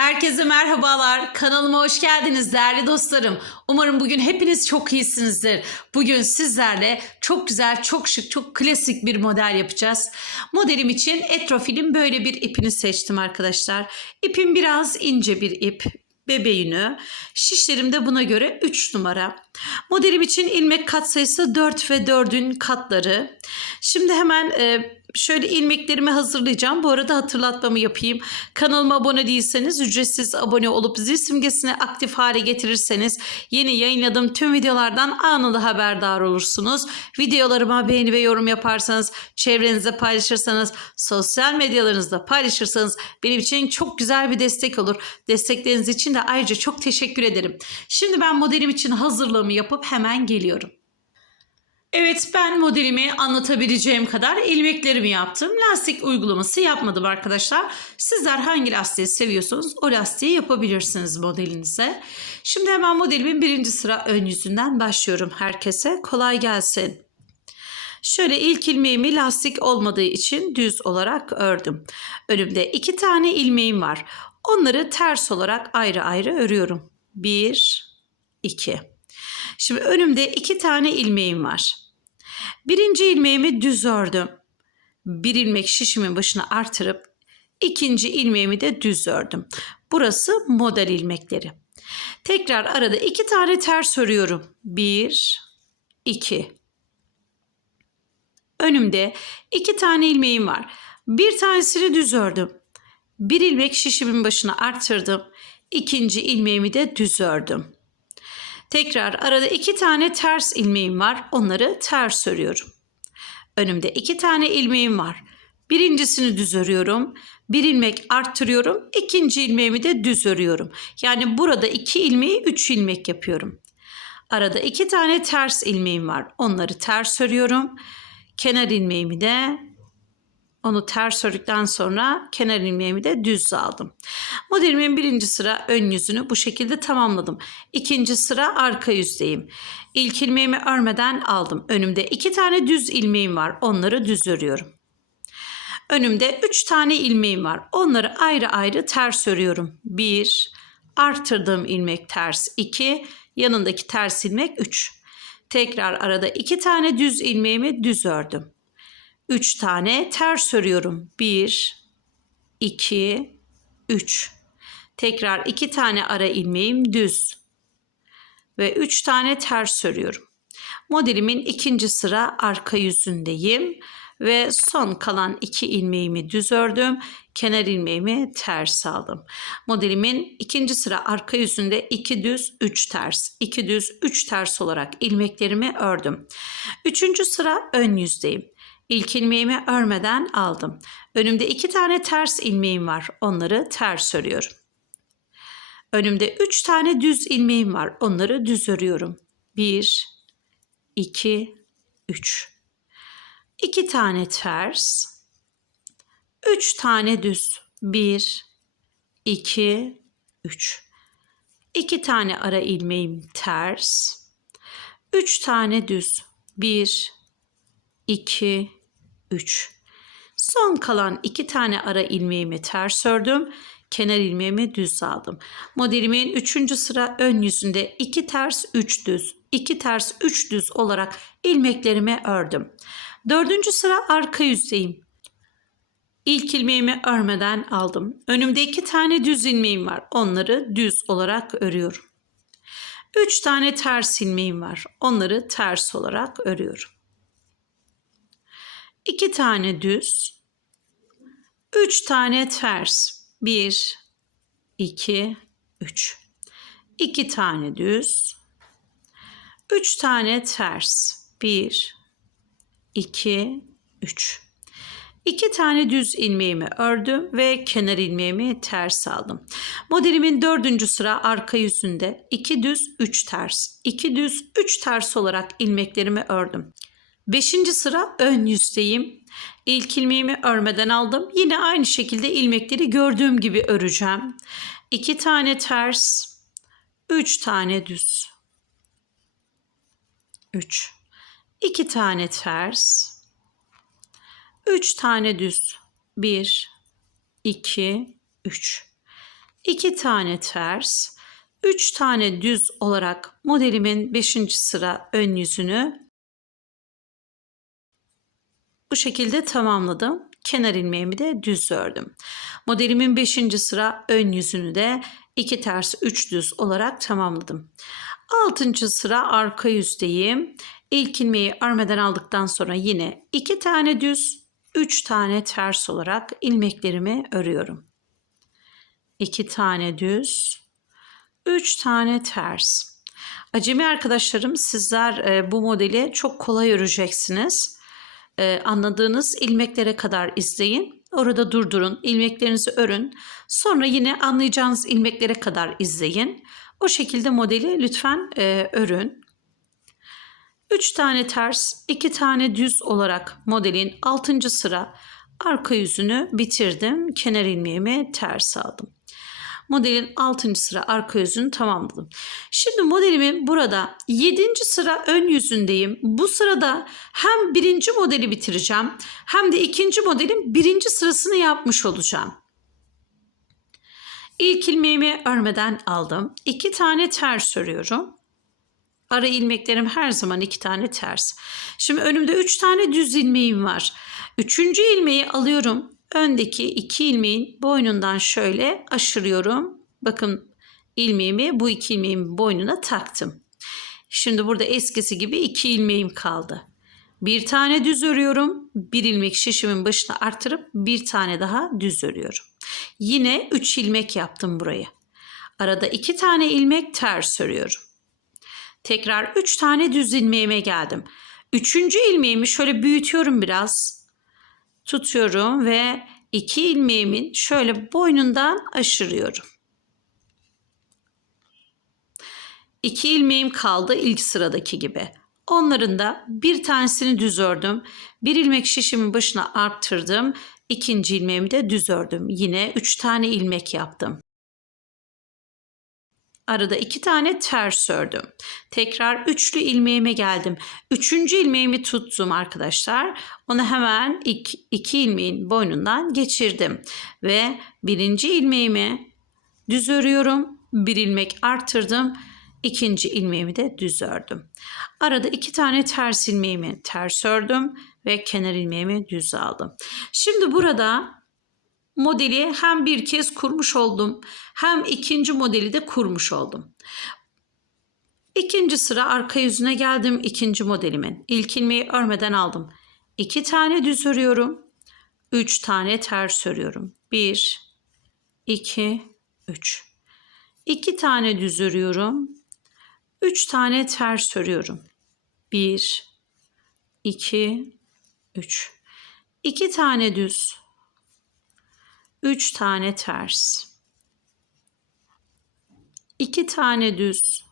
Herkese merhabalar. Kanalıma hoş geldiniz değerli dostlarım. Umarım bugün hepiniz çok iyisinizdir. Bugün sizlerle çok güzel, çok şık, çok klasik bir model yapacağız. Modelim için Etrofil'in böyle bir ipini seçtim arkadaşlar. İpim biraz ince bir ip bebe yünü. Şişlerim de buna göre 3 numara. Modelim için ilmek kat sayısı 4 ve 4'ün katları. Şimdi hemen e, şöyle ilmeklerimi hazırlayacağım. Bu arada hatırlatmamı yapayım. Kanalıma abone değilseniz ücretsiz abone olup zil simgesini aktif hale getirirseniz yeni yayınladığım tüm videolardan anında haberdar olursunuz. Videolarıma beğeni ve yorum yaparsanız, çevrenize paylaşırsanız, sosyal medyalarınızda paylaşırsanız benim için çok güzel bir destek olur. Destekleriniz için de ayrıca çok teşekkür ederim. Şimdi ben modelim için hazırlığımı yapıp hemen geliyorum. Evet ben modelimi anlatabileceğim kadar ilmeklerimi yaptım. Lastik uygulaması yapmadım arkadaşlar. Sizler hangi lastiği seviyorsanız o lastiği yapabilirsiniz modelinize. Şimdi hemen modelimin birinci sıra ön yüzünden başlıyorum herkese. Kolay gelsin. Şöyle ilk ilmeğimi lastik olmadığı için düz olarak ördüm. Önümde iki tane ilmeğim var. Onları ters olarak ayrı ayrı örüyorum. Bir, iki. Şimdi önümde iki tane ilmeğim var. Birinci ilmeğimi düz ördüm. Bir ilmek şişimin başına artırıp ikinci ilmeğimi de düz ördüm. Burası model ilmekleri. Tekrar arada iki tane ters örüyorum. Bir, iki. Önümde iki tane ilmeğim var. Bir tanesini düz ördüm. Bir ilmek şişimin başına artırdım. İkinci ilmeğimi de düz ördüm. Tekrar arada iki tane ters ilmeğim var. Onları ters örüyorum. Önümde iki tane ilmeğim var. Birincisini düz örüyorum. Bir ilmek arttırıyorum. İkinci ilmeğimi de düz örüyorum. Yani burada iki ilmeği üç ilmek yapıyorum. Arada iki tane ters ilmeğim var. Onları ters örüyorum. Kenar ilmeğimi de onu ters ördükten sonra kenar ilmeğimi de düz aldım. Modelimin birinci sıra ön yüzünü bu şekilde tamamladım. İkinci sıra arka yüzdeyim. İlk ilmeğimi örmeden aldım. Önümde iki tane düz ilmeğim var. Onları düz örüyorum. Önümde üç tane ilmeğim var. Onları ayrı ayrı ters örüyorum. Bir, artırdığım ilmek ters iki, yanındaki ters ilmek üç. Tekrar arada iki tane düz ilmeğimi düz ördüm. 3 tane ters örüyorum. 1 2 3. Tekrar 2 tane ara ilmeğim düz. Ve 3 tane ters örüyorum. Modelimin ikinci sıra arka yüzündeyim ve son kalan 2 ilmeğimi düz ördüm. Kenar ilmeğimi ters aldım. Modelimin ikinci sıra arka yüzünde 2 düz 3 ters, 2 düz 3 ters olarak ilmeklerimi ördüm. Üçüncü sıra ön yüzdeyim. İlk ilmeğimi örmeden aldım. Önümde iki tane ters ilmeğim var. Onları ters örüyorum. Önümde üç tane düz ilmeğim var. Onları düz örüyorum. Bir, iki, üç. İki tane ters. Üç tane düz. Bir, iki, üç. İki tane ara ilmeğim ters. Üç tane düz. Bir, iki, 3. Son kalan iki tane ara ilmeğimi ters ördüm. Kenar ilmeğimi düz aldım. Modelimin 3. sıra ön yüzünde 2 ters 3 düz, 2 ters 3 düz olarak ilmeklerimi ördüm. 4. sıra arka yüzdeyim. İlk ilmeğimi örmeden aldım. Önümde iki tane düz ilmeğim var. Onları düz olarak örüyorum. 3 tane ters ilmeğim var. Onları ters olarak örüyorum. 2 tane düz, 3 tane ters. 1 2 3. 2 tane düz, 3 tane ters. 1 2 3. 2 tane düz ilmeğimi ördüm ve kenar ilmeğimi ters aldım. Modelimin dördüncü sıra arka yüzünde 2 düz 3 ters, 2 düz 3 ters olarak ilmeklerimi ördüm. Beşinci sıra ön yüzdeyim. İlk ilmeğimi örmeden aldım. Yine aynı şekilde ilmekleri gördüğüm gibi öreceğim. İki tane ters, üç tane düz. Üç. İki tane ters, üç tane düz. Bir, iki, üç. 2 tane ters, 3 tane düz olarak modelimin 5. sıra ön yüzünü bu şekilde tamamladım. Kenar ilmeğimi de düz ördüm. Modelimin 5. sıra ön yüzünü de 2 ters 3 düz olarak tamamladım. 6. sıra arka yüzdeyim. İlk ilmeği örmeden aldıktan sonra yine 2 tane düz 3 tane ters olarak ilmeklerimi örüyorum. 2 tane düz 3 tane ters. Acemi arkadaşlarım sizler e, bu modeli çok kolay öreceksiniz. E, anladığınız ilmeklere kadar izleyin. Orada durdurun, ilmeklerinizi örün. Sonra yine anlayacağınız ilmeklere kadar izleyin. O şekilde modeli lütfen e, örün. 3 tane ters, 2 tane düz olarak modelin 6. sıra arka yüzünü bitirdim. Kenar ilmeğimi ters aldım. Modelin 6. sıra arka yüzünü tamamladım. Şimdi modelimin burada 7. sıra ön yüzündeyim. Bu sırada hem birinci modeli bitireceğim hem de ikinci modelin birinci sırasını yapmış olacağım. İlk ilmeğimi örmeden aldım. 2 tane ters örüyorum. Ara ilmeklerim her zaman iki tane ters. Şimdi önümde üç tane düz ilmeğim var. Üçüncü ilmeği alıyorum. Öndeki iki ilmeğin boynundan şöyle aşırıyorum. Bakın ilmeğimi bu iki ilmeğin boynuna taktım. Şimdi burada eskisi gibi iki ilmeğim kaldı. Bir tane düz örüyorum. Bir ilmek şişimin başına artırıp bir tane daha düz örüyorum. Yine üç ilmek yaptım burayı. Arada iki tane ilmek ters örüyorum. Tekrar 3 tane düz ilmeğime geldim. Üçüncü ilmeğimi şöyle büyütüyorum biraz. Tutuyorum ve iki ilmeğimin şöyle boynundan aşırıyorum. İki ilmeğim kaldı ilk sıradaki gibi. Onların da bir tanesini düz ördüm. Bir ilmek şişimin başına arttırdım. İkinci ilmeğimi de düz ördüm. Yine üç tane ilmek yaptım. Arada iki tane ters ördüm. Tekrar üçlü ilmeğime geldim. Üçüncü ilmeğimi tuttum arkadaşlar. Onu hemen iki, iki ilmeğin boynundan geçirdim. Ve birinci ilmeğimi düz örüyorum. Bir ilmek arttırdım. İkinci ilmeğimi de düz ördüm. Arada iki tane ters ilmeğimi ters ördüm ve kenar ilmeğimi düz aldım. Şimdi burada modeli hem bir kez kurmuş oldum hem ikinci modeli de kurmuş oldum. İkinci sıra arka yüzüne geldim ikinci modelimin. İlk ilmeği örmeden aldım. İki tane düz örüyorum. Üç tane ters örüyorum. Bir, iki, üç. İki tane düz örüyorum. Üç tane ters örüyorum. Bir, iki, üç. İki tane düz. 3 tane ters. 2 tane düz.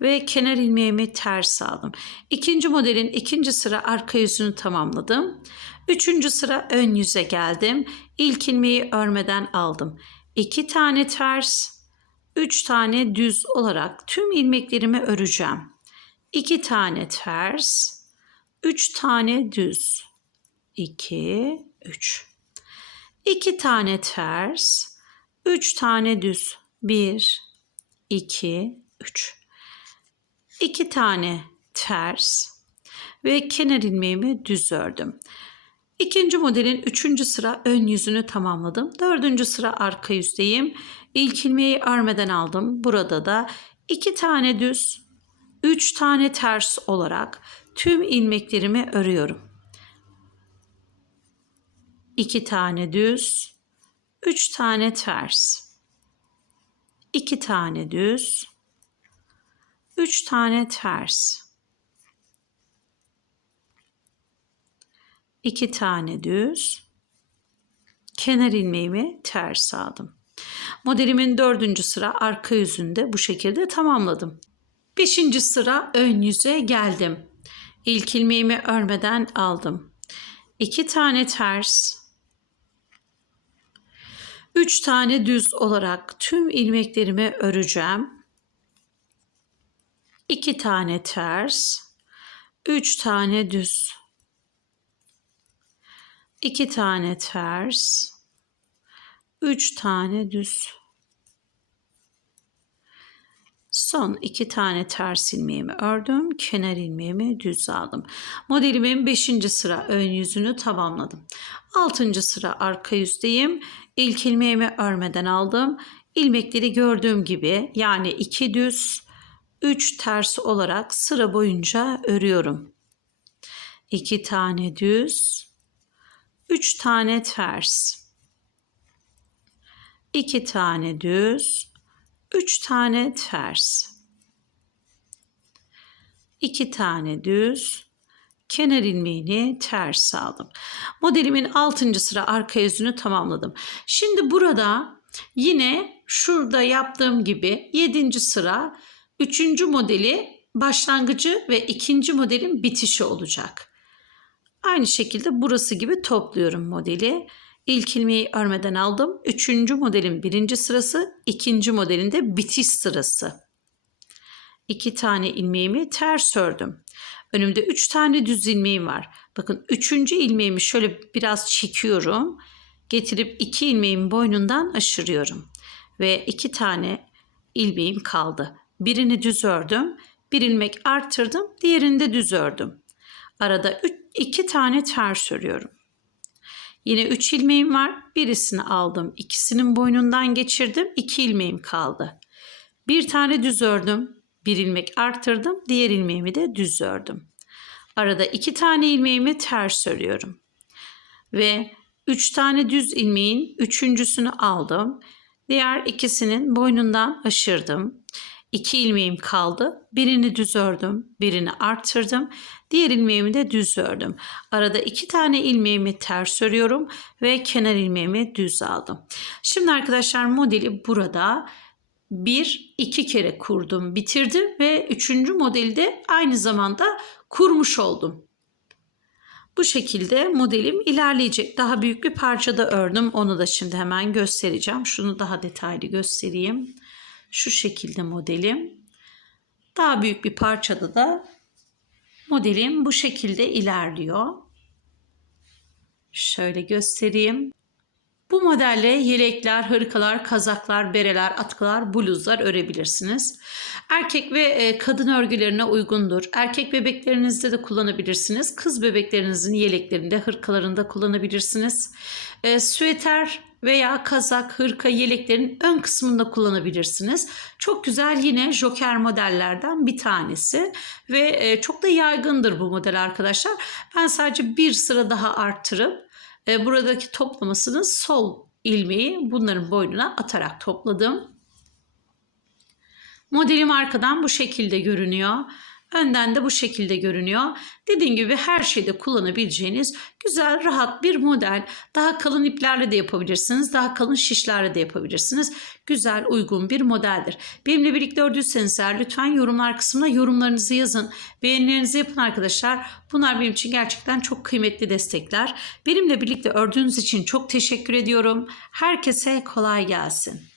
Ve kenar ilmeğimi ters aldım. İkinci modelin ikinci sıra arka yüzünü tamamladım. Üçüncü sıra ön yüze geldim. İlk ilmeği örmeden aldım. 2 tane ters, 3 tane düz olarak tüm ilmeklerimi öreceğim. 2 tane ters, 3 tane düz. 2, 3. 2 tane ters, 3 tane düz. 1, 2, 3. 2 tane ters ve kenar ilmeğimi düz ördüm. İkinci modelin üçüncü sıra ön yüzünü tamamladım. Dördüncü sıra arka yüzdeyim. İlk ilmeği örmeden aldım. Burada da iki tane düz, üç tane ters olarak tüm ilmeklerimi örüyorum. 2 tane düz, 3 tane ters. 2 tane düz, 3 tane ters. 2 tane düz, kenar ilmeğimi ters aldım. Modelimin dördüncü sıra arka yüzünde bu şekilde tamamladım. Beşinci sıra ön yüze geldim. İlk ilmeğimi örmeden aldım. 2 tane ters, 3 tane düz olarak tüm ilmeklerimi öreceğim. 2 tane ters, 3 tane düz. 2 tane ters, 3 tane düz. Son iki tane ters ilmeğimi ördüm. Kenar ilmeğimi düz aldım. Modelimin 5. sıra ön yüzünü tamamladım. 6. sıra arka yüzdeyim. İlk ilmeğimi örmeden aldım. İlmekleri gördüğüm gibi yani 2 düz, 3 ters olarak sıra boyunca örüyorum. 2 tane düz, 3 tane ters. 2 tane düz, 3 tane ters. 2 tane düz, kenar ilmeğini ters aldım. Modelimin 6. sıra arka yüzünü tamamladım. Şimdi burada yine şurada yaptığım gibi 7. sıra 3. modeli başlangıcı ve 2. modelin bitişi olacak. Aynı şekilde burası gibi topluyorum modeli. İlk ilmeği örmeden aldım. Üçüncü modelin birinci sırası, ikinci modelin de bitiş sırası. İki tane ilmeğimi ters ördüm. Önümde üç tane düz ilmeğim var. Bakın üçüncü ilmeğimi şöyle biraz çekiyorum. Getirip iki ilmeğin boynundan aşırıyorum. Ve iki tane ilmeğim kaldı. Birini düz ördüm. Bir ilmek arttırdım. Diğerini de düz ördüm. Arada üç, iki tane ters örüyorum. Yine 3 ilmeğim var. Birisini aldım. ikisinin boynundan geçirdim. 2 ilmeğim kaldı. Bir tane düz ördüm. Bir ilmek arttırdım. Diğer ilmeğimi de düz ördüm. Arada 2 tane ilmeğimi ters örüyorum. Ve 3 tane düz ilmeğin üçüncüsünü aldım. Diğer ikisinin boynundan aşırdım. 2 ilmeğim kaldı. Birini düz ördüm, birini arttırdım. Diğer ilmeğimi de düz ördüm. Arada iki tane ilmeğimi ters örüyorum ve kenar ilmeğimi düz aldım. Şimdi arkadaşlar modeli burada bir iki kere kurdum, bitirdim ve üçüncü modeli de aynı zamanda kurmuş oldum. Bu şekilde modelim ilerleyecek. Daha büyük bir parçada ördüm. Onu da şimdi hemen göstereceğim. Şunu daha detaylı göstereyim. Şu şekilde modelim. Daha büyük bir parçada da modelim bu şekilde ilerliyor. Şöyle göstereyim. Bu modelle yelekler, hırkalar, kazaklar, bereler, atkılar, bluzlar örebilirsiniz. Erkek ve e, kadın örgülerine uygundur. Erkek bebeklerinizde de kullanabilirsiniz. Kız bebeklerinizin yeleklerinde, hırkalarında kullanabilirsiniz. E, süeter veya kazak, hırka, yeleklerin ön kısmında kullanabilirsiniz. Çok güzel yine joker modellerden bir tanesi ve e, çok da yaygındır bu model arkadaşlar. Ben sadece bir sıra daha arttırıp e, buradaki toplamasını sol ilmeği bunların boynuna atarak topladım. Modelim arkadan bu şekilde görünüyor. Önden de bu şekilde görünüyor. Dediğim gibi her şeyde kullanabileceğiniz güzel, rahat bir model. Daha kalın iplerle de yapabilirsiniz. Daha kalın şişlerle de yapabilirsiniz. Güzel, uygun bir modeldir. Benimle birlikte ördüyseniz eğer lütfen yorumlar kısmına yorumlarınızı yazın. Beğenilerinizi yapın arkadaşlar. Bunlar benim için gerçekten çok kıymetli destekler. Benimle birlikte ördüğünüz için çok teşekkür ediyorum. Herkese kolay gelsin.